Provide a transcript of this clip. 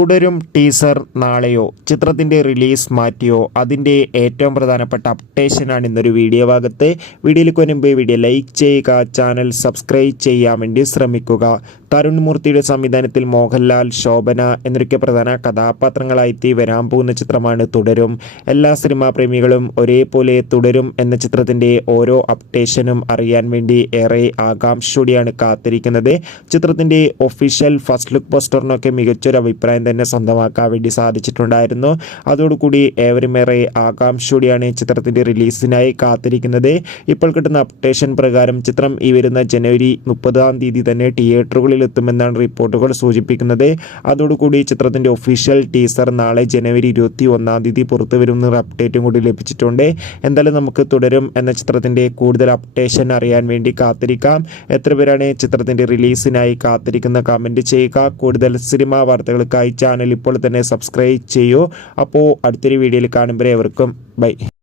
തുടരും ടീസർ നാളെയോ ചിത്രത്തിൻ്റെ റിലീസ് മാറ്റിയോ അതിൻ്റെ ഏറ്റവും പ്രധാനപ്പെട്ട അപ്ഡേഷനാണ് ഇന്നൊരു വീഡിയോ ഭാഗത്ത്. വീഡിയോയിലേക്ക് മുൻപ് വീഡിയോ ലൈക്ക് ചെയ്യുക, ചാനൽ സബ്സ്ക്രൈബ് ചെയ്യാൻ വേണ്ടി ശ്രമിക്കുക. തരുൺ മൂർത്തിയുടെ സംവിധാനത്തിൽ മോഹൻലാൽ, ശോഭന എന്നൊക്കെ പ്രധാന കഥാപാത്രങ്ങളായി വരാൻ പോകുന്ന ചിത്രമാണ് തുടരും. എല്ലാ സിനിമാ പ്രേമികളും ഒരേപോലെ തുടരും എന്ന ചിത്രത്തിൻ്റെ ഓരോ അപ്ഡേഷനും അറിയാൻ വേണ്ടി ഏറെ ആകാംക്ഷയോടെയാണ് കാത്തിരിക്കുന്നത്. ചിത്രത്തിൻ്റെ ഒഫീഷ്യൽ ഫസ്റ്റ് ലുക്ക് പോസ്റ്ററിനൊക്കെ മികച്ചൊരു അഭിപ്രായം തന്നെ സ്വന്തമാക്കാൻ വേണ്ടി സാധിച്ചിട്ടുണ്ടായിരുന്നു. അതോടുകൂടി ഏവരും ഏറെ ആകാംക്ഷയോടെയാണ് ചിത്രത്തിൻ്റെ റിലീസിനായി കാത്തിരിക്കുന്നത്. ഇപ്പോൾ കിട്ടുന്ന അപ്ഡേഷൻ പ്രകാരം ചിത്രം ഈ വരുന്ന ജനുവരി 30 തന്നെ തിയേറ്ററുകളിൽ എത്തുമെന്നാണ് റിപ്പോർട്ടുകൾ സൂചിപ്പിക്കുന്നത്. അതോടുകൂടി ചിത്രത്തിൻ്റെ ഒഫീഷ്യൽ ടീസർ നാളെ ജനുവരി 21 പുറത്തു വരുമെന്നൊരു അപ്ഡേറ്റും കൂടി ലഭിച്ചിട്ടുണ്ട്. എന്തായാലും നമുക്ക് തുടരും എന്ന ചിത്രത്തിൻ്റെ കൂടുതൽ അപ്ഡേഷൻ അറിയാൻ വേണ്ടി കാത്തിരിക്കാം. എത്ര പേരാണ് ചിത്രത്തിൻ്റെ റിലീസിനായി കാത്തിരിക്കുന്ന കമൻറ്റ് ചെയ്യുക. കൂടുതൽ സിനിമാ വാർത്തകൾക്കായി ചാനൽ ഇപ്പോൾ തന്നെ സബ്സ്ക്രൈബ് ചെയ്യൂ. അപ്പോൾ അടുത്തൊരു വീഡിയോയിൽ കാണുമ്പോൾ ഏവർക്കും ബൈ.